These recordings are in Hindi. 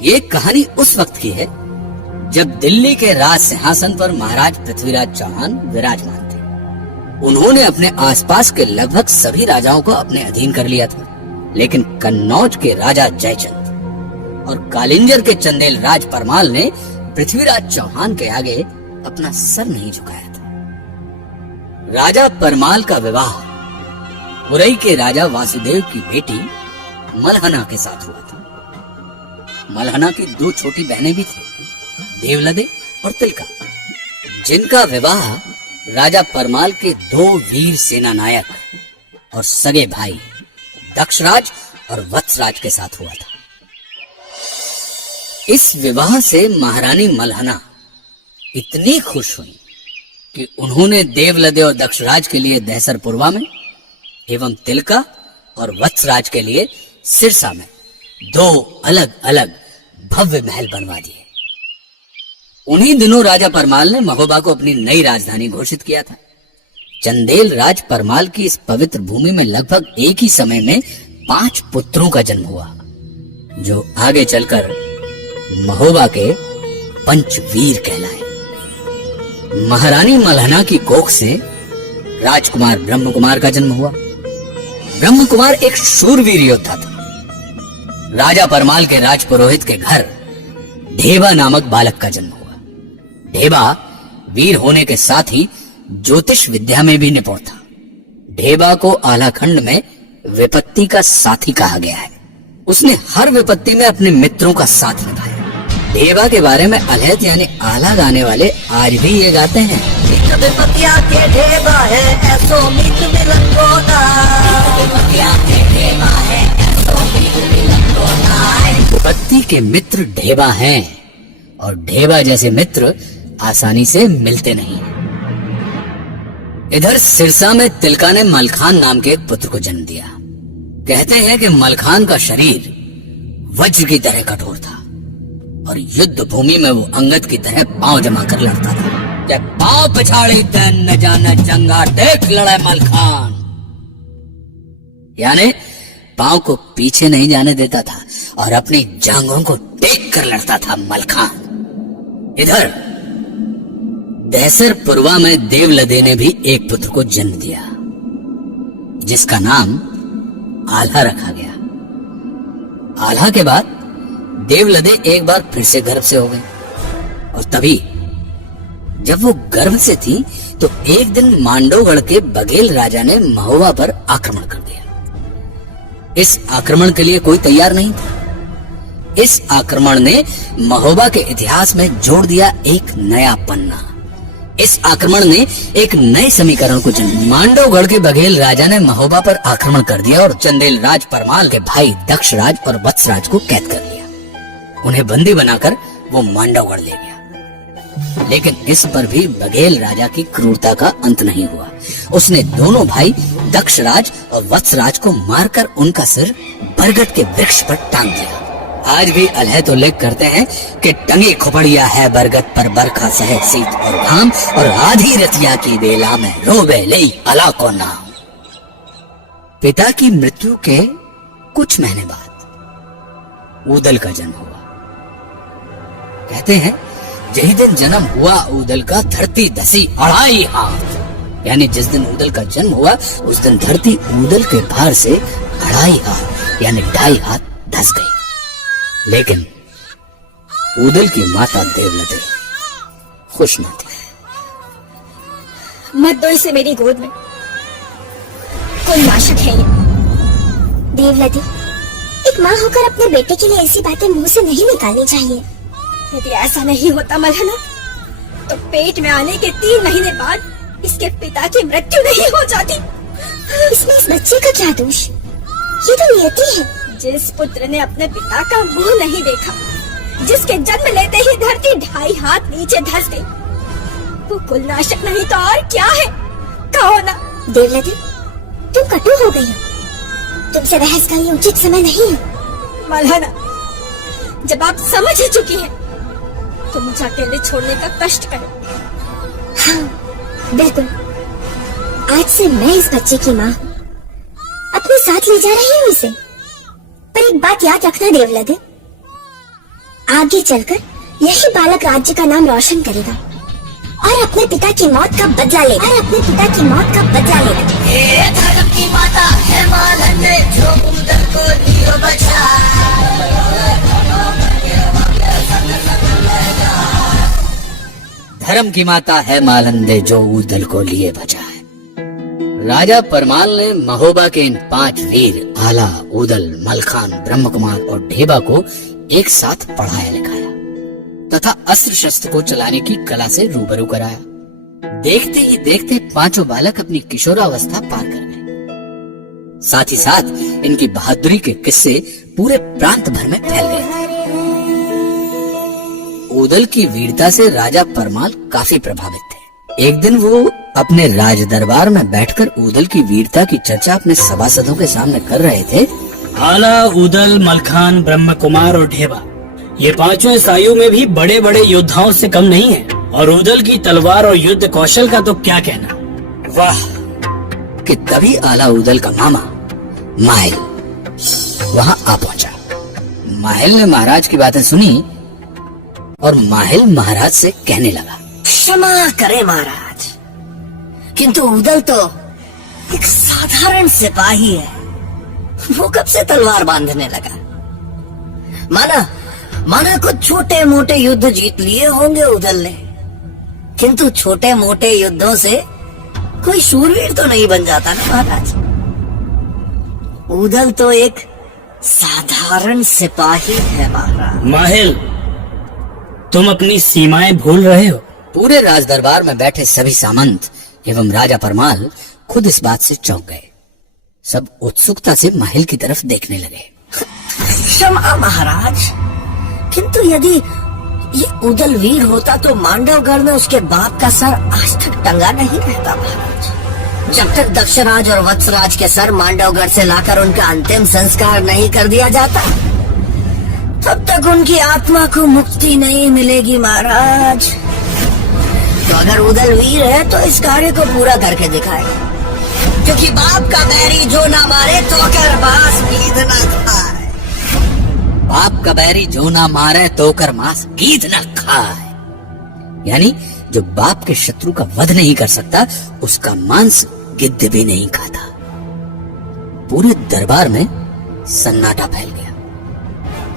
ये कहानी उस वक्त की है जब दिल्ली के राज सिंहासन पर महाराज पृथ्वीराज चौहान विराजमान थे। उन्होंने अपने आसपास के लगभग सभी राजाओं को अपने अधीन कर लिया था, लेकिन कन्नौज के राजा जयचंद और कालिंजर के चंदेल राज परमाल ने पृथ्वीराज चौहान के आगे अपना सर नहीं झुकाया था। राजा परमाल का विवाह उरई के राजा वासुदेव की बेटी मलहना के साथ हुआ था। मलहना की 2 छोटी बहनें भी थी, देवलदे और तिलका, जिनका विवाह राजा परमाल के 2 वीर सेना नायक और सगे भाई दक्षराज और वत्सराज के साथ हुआ था। इस विवाह से महारानी मलहना इतनी खुश हुई कि उन्होंने देवलदे और दक्षराज के लिए दहसरपुरवा में एवं तिलका और वत्सराज के लिए सिरसा में 2 अलग अलग भव्य महल बनवा दिए। उन्हीं दिनों राजा परमाल ने महोबा को अपनी नई राजधानी घोषित किया था। चंदेल राज परमाल की इस पवित्र भूमि में लगभग एक ही समय में 5 पुत्रों का जन्म हुआ, जो आगे चलकर महोबा के पंचवीर कहलाए। महारानी मलहना की कोख से राजकुमार ब्रह्म कुमार का जन्म हुआ। ब्रह्म कुमार एक शूरवीर योद्धा था। राजा परमाल के राजपुरोहित के घर ढेबा नामक बालक का जन्म हुआ। ढेबा वीर होने के साथ ही ज्योतिष विद्या में भी निपुण था। ढेबा को आलाखंड में विपत्ति का साथी कहा गया है। उसने हर विपत्ति में अपने मित्रों का साथ निभाया। ढेबा के बारे में अलहद यानी आला गाने वाले आज भी ये गाते हैं, विपत्तिया के ढेबा है ऐसो मित मिलंगोना, विपत्तिया के ढेबा है ऐसो मित मिलंगोना। विपत्ति के मित्र ढेबा हैं और ढेबा जैसे मित्र आसानी से मिलते नहीं। इधर सिरसा में तिलका ने मलखान नाम के एक पुत्र को जन्म दिया। कहते हैं कि मलखान का शरीर वज्र की तरह कठोर था और युद्ध भूमि में वो अंगद की तरह पांव जमा कर लड़ता था। जब पांव पिछाड़ी तन न जाने जंगा देख लड़े मलखान, यानी पांव को पीछे नहीं जाने देता था और अपनी जांघों को टेक कर लड़ता था मलखान। इधर दहसरपुरवा में देवलदे ने भी एक पुत्र को जन्म दिया, जिसका नाम आल्हा रखा गया। आल्हा के बाद देवलदे एक बार फिर से गर्भ से हो गए और तभी जब वो गर्भ से थी तो एक दिन मांडवगढ़ के बघेल राजा ने महोबा पर आक्रमण कर दिया। इस आक्रमण के लिए कोई तैयार नहीं था। इस आक्रमण ने महोबा के इतिहास में जोड़ दिया एक नया पन्ना। इस आक्रमण ने एक नए समीकरण को जन्म। मांडवगढ़ के बघेल राजा ने महोबा पर आक्रमण कर दिया और चंदेल राज परमाल के भाई दक्षराज और वत्सराज को कैद कर लिया। उन्हें बंदी बनाकर वो मांडवगढ़ ले गया। लेकिन इस पर भी बघेल राजा की क्रूरता का अंत नहीं हुआ। उसने दोनों भाई दक्षराज और वत्सराज को मारकर उनका सिर बरगद के वृक्ष पर टांग दिया। आज भी अलहद उल्लेख करते हैं कि टंगी खुपड़िया है बरगद पर बरखा सहे शीत और घाम, और आधी रतिया की बेला में रोवे ले अला को नाम। पिता की मृत्यु के कुछ महीने बाद ऊदल का जन्म हुआ। कहते हैं यही दिन जन्म हुआ ऊदल का, धरती धसी 2.5 हाथ। यानी जिस दिन ऊदल का जन्म हुआ उस दिन धरती ऊदल के भार से 2.5 हाथ यानी 2.5 हाथ धस गई। लेकिन ऊदल की माता देवलदे खुश न थी। मत दो इसे मेरी गोद में, कोई नाशक है ये। देवलदे, एक माँ होकर अपने बेटे के लिए ऐसी बातें मुंह से नहीं निकालनी चाहिए। यदि ऐसा नहीं होता मलहना, तो पेट में आने के 3 महीने बाद इसके पिता की मृत्यु नहीं हो जाती। इसमें इस बच्चे का क्या दोष? ये तो नियति है। जिस पुत्र ने अपने पिता का मुंह नहीं देखा, जिसके जन्म लेते ही धरती 2.5 हाथ नीचे धस गई, वो कुलनाशक नहीं तो और क्या है? कहो ना। देवलदे, तुम कटु हो गई हो। तुमसे बहस का ये उचित समय नहीं है। मलहना, जब आप समझ ही चुकी हैं, तो मुझे अकेले छोड़ने का कष्ट करो। हाँ, बिल्कुल। आज से मैं इस बच्चे की माँ हूँ, अपने साथ ले जा रही हूँ इसे। पर एक बात याद रखना देवलदे, आगे चलकर यही बालक राज्य का नाम रोशन करेगा और अपने पिता की मौत का बदला लेगा। ये धर्म की माता है मालन ने जो उदल को लियो बचा। धर्म की माता है मालंदे जो उदल को लिए बचा है। राजा परमाल ने महोबा के इन 5 वीर आला, उदल, मलखान, ब्रह्मकुमार और ढेबा को एक साथ पढ़ाया लिखाया तथा अस्त्र शस्त्र को चलाने की कला से रूबरू कराया। देखते ही देखते 5 बालक अपनी किशोरावस्था पार कर गए। साथ ही साथ इनकी बहादुरी के किस्से पूरे प्रांत भर में फैल गए थे। उदल की वीरता से राजा परमाल काफी प्रभावित थे। एक दिन वो अपने राज दरबार में बैठकर उदल की वीरता की चर्चा अपने सभासदों के सामने कर रहे थे। आला, उदल, मलखान, ब्रह्म कुमार और ढेबा, ये 5 इस आयु में भी बड़े बड़े योद्धाओं से कम नहीं है। और उदल की तलवार और युद्ध कौशल का तो क्या कहना। वाह! कि तभी आला उदल का मामा माहिल वहां आ पहुंचा। माहिल ने महाराज की बातें सुनी और माहिल महाराज से कहने लगा, क्षमा करे महाराज, किंतु उदल तो एक साधारण सिपाही है। वो कब से तलवार बांधने लगा? माना कुछ छोटे मोटे युद्ध जीत लिए होंगे उदल ने, किंतु छोटे मोटे युद्धों से कोई शूरवीर तो नहीं बन जाता ना महाराज। उदल तो एक साधारण सिपाही है महाराज। माहिल, तुम अपनी सीमाएं भूल रहे हो। पूरे राज दरबार में बैठे सभी सामंत एवं राजा परमाल खुद इस बात से चौंक गए। सब उत्सुकता से माहिल की तरफ देखने लगे। क्षमा महाराज, किंतु यदि ये उदल वीर होता तो मांडवगढ़ में उसके बाप का सर आज तक टंगा नहीं रहता महाराज। जब तक दक्षराज और वत्सराज के सर मांडवगढ़ से लाकर उनका अंतिम संस्कार नहीं कर दिया जाता, तब तक उनकी आत्मा को मुक्ति नहीं मिलेगी महाराज। तो अगर उदल वीर है तो इस कार्य को पूरा करके दिखाए, क्योंकि बाप का बैरी जो ना मारे तो कर बास गीध न खाए। बाप का बैरी जो ना मारे तो कर मांस गीध न खाए। यानी जो बाप के शत्रु का वध नहीं कर सकता उसका मांस गिद्ध भी नहीं खाता। पूरे दरबार में सन्नाटा फैल गया।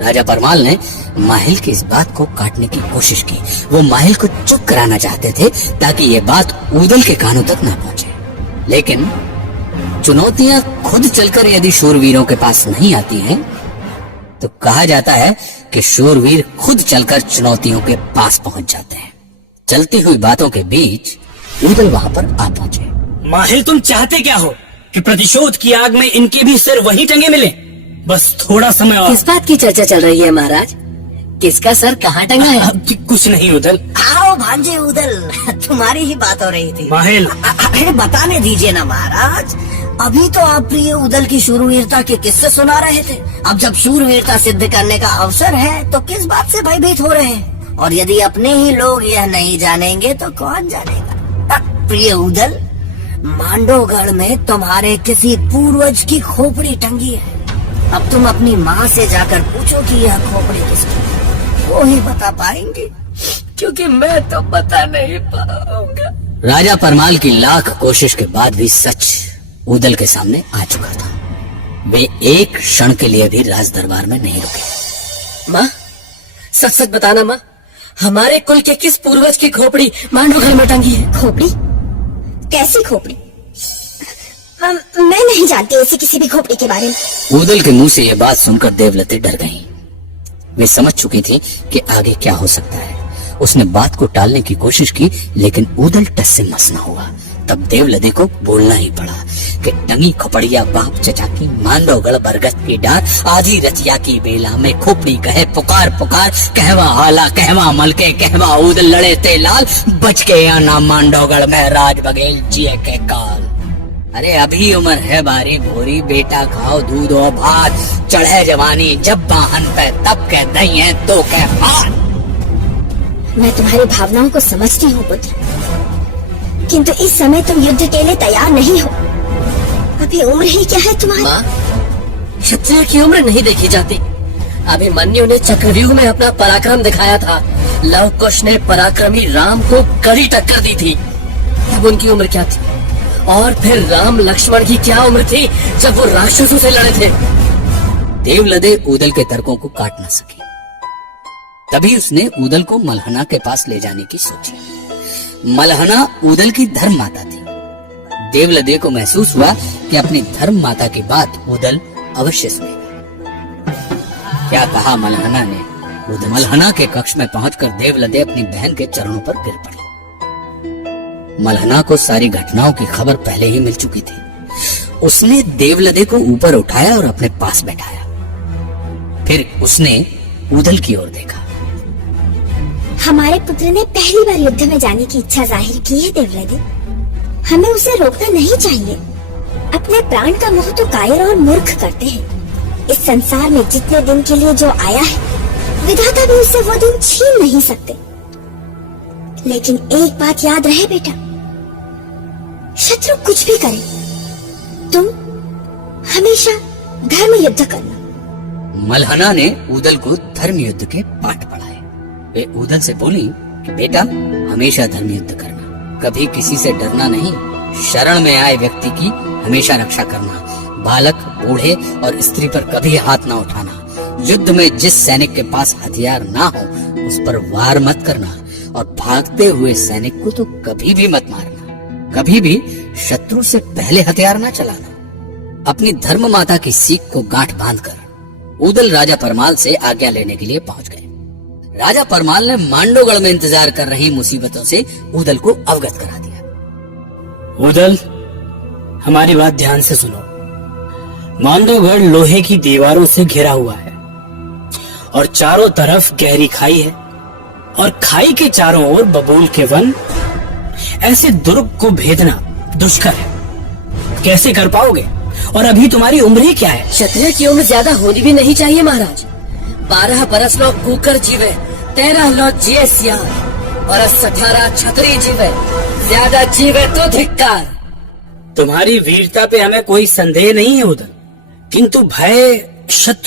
राजा परमाल ने माहिल की इस बात को काटने की कोशिश की। वो माहिल को चुप कराना चाहते थे ताकि ये बात उदल के कानों तक ना पहुंचे, लेकिन चुनौतियां खुद चलकर यदि शूरवीरों के पास नहीं आती हैं, तो कहा जाता है कि शूरवीर खुद चलकर चुनौतियों के पास पहुंच जाते हैं। चलती हुई बातों के बीच उदल वहां पर आ पहुंचे। माहिल, तुम चाहते क्या हो कि प्रतिशोध की आग में इनके भी सिर वहीं टंगे मिले? बस थोड़ा समय और। किस बात की चर्चा चल रही है महाराज? किसका सर कहाँ टंगा है? कुछ नहीं उदल। आओ भांजे उदल, तुम्हारी ही बात हो रही थी। माहिल, अरे बताने दीजिए ना महाराज। अभी तो आप प्रिय उदल की शूरवीरता के किस्से सुना रहे थे। अब जब शूरवीरता सिद्ध करने का अवसर है तो किस बात से भयभीत हो रहे हैं? और यदि अपने ही लोग यह नहीं जानेंगे तो कौन जानेगा? प्रिय उदल, मांडवगढ़ में तुम्हारे किसी पूर्वज की खोपड़ी टंगी है। अब तुम अपनी माँ से जाकर पूछो कि यह खोपड़ी किसकी है। वो ही बता पाएंगे, क्योंकि मैं तो बता नहीं पाऊंगा। राजा परमाल की लाख कोशिश के बाद भी सच उदल के सामने आ चुका था। वे एक क्षण के लिए भी राज दरबार में नहीं रुके। माँ, सच सच बताना माँ, हमारे कुल के किस पूर्वज की खोपड़ी मांडवगढ़ में टंगी है? खोपड़ी? कैसी खोपड़ी? मैं नहीं जानती ऐसी किसी भी खोपड़ी के बारे में। उदल के मुंह से यह बात सुनकर देवलते डर गईं। वे समझ चुकी थी कि आगे क्या हो सकता है। उसने बात को टालने की कोशिश की, लेकिन उदल टस से मस न हुआ। तब देवलते को बोलना ही पड़ा कि टंगी खोपड़िया बाप चचा की, मांडवगढ़ बरगद की डार, आधी रतिया की बेला में खोपड़ी कहे पुकार पुकार, कहवा आला कहवा मलके, कहवा उदल लड़े ते लाल, बच के आना मांडवगढ़ में राज बघेल जिए के काल। अरे अभी उम्र है बारी भोरी, बेटा खाओ दूध और भात, चढ़े जवानी जब बाहन पे, तब कह दही है तो कह भात। मैं तुम्हारी भावनाओं को समझती हूँ पुत्र, किंतु इस समय तुम युद्ध के लिए तैयार नहीं हो। अभी उम्र ही क्या है तुम्हारी? माँ, क्षत्रिय की उम्र नहीं देखी जाती। अभिमन्यु ने चक्रव्यूह में अपना पराक्रम दिखाया था। लव कुश ने पराक्रमी राम को कड़ी टक्कर दी थी। तब उनकी उम्र क्या थी? और फिर राम लक्ष्मण की क्या उम्र थी जब वो राक्षसों से लड़े थे? देवलदे ऊदल के तर्कों को काट न सकी। तभी उसने ऊदल को मलहना के पास ले जाने की सोची। मलहना ऊदल की धर्म माता थी। देवलदे को महसूस हुआ कि अपनी धर्म माता की बात ऊदल अवश्य सुनेगा। क्या कहा मलहना ने? मलहना के कक्ष में पहुंचकर देवलदे अपनी बहन के चरणों पर गिर पड़ी। मलहना को सारी घटनाओं की खबर पहले ही मिल चुकी थी। उसने देवलदे को ऊपर उठाया और अपने पास बैठाया। फिर उसने ऊदल की ओर देखा। हमारे पुत्र ने पहली बार युद्ध में जाने की इच्छा जाहिर की है देवलदे। हमें उसे रोकना नहीं चाहिए। अपने प्राण का मोह तो कायर और मूर्ख करते हैं। इस संसार में जितने दिन के लिए जो आया है, विधाता भी उससे वो दिन छीन नहीं सकते। लेकिन एक बात याद रहे बेटा, शत्रु कुछ भी करे, तुम हमेशा धर्म युद्ध करना। मलहना ने ऊदल को धर्म युद्ध के पाठ पढ़ाए। वे ऊदल से बोली कि बेटा, हमेशा धर्म युद्ध करना, कभी किसी से डरना नहीं, शरण में आए व्यक्ति की हमेशा रक्षा करना, बालक, बूढ़े और स्त्री पर कभी हाथ न उठाना, युद्ध में जिस सैनिक के पास हथियार ना हो उस पर वार मत करना, और भागते हुए सैनिक को तो कभी भी मत मारना, कभी भी शत्रु से पहले हथियार ना चलाना। अपनी धर्म माता की सीख को गांठ बांधकर ऊदल राजा परमाल से आज्ञा लेने के लिए पहुंच गए। राजा परमाल ने मांडोगढ़ में इंतजार कर रही मुसीबतों से ऊदल को अवगत करा दिया। ऊदल, हमारी बात ध्यान से सुनो। मांडोगढ़ लोहे की दीवारों से घिरा हुआ है और चारों तरफ गहरी खाई है, और खाई के चारों ओर बबूल के वन। ऐसे दुर्ग को भेदना दुष्कर है। कैसे कर पाओगे? और अभी तुम्हारी उम्र ही क्या है? क्षत्रिय की उम्र ज्यादा होनी भी नहीं चाहिए महाराज। 12 बरस लो कुकर जीवे, 13 लो जिये सियार, बरस 18 छतरी जीवे, ज्यादा जीवे तो धिक्कार। तुम्हारी वीरता पे हमें कोई संदेह नहीं है ऊदल, किंतु भय शत्रु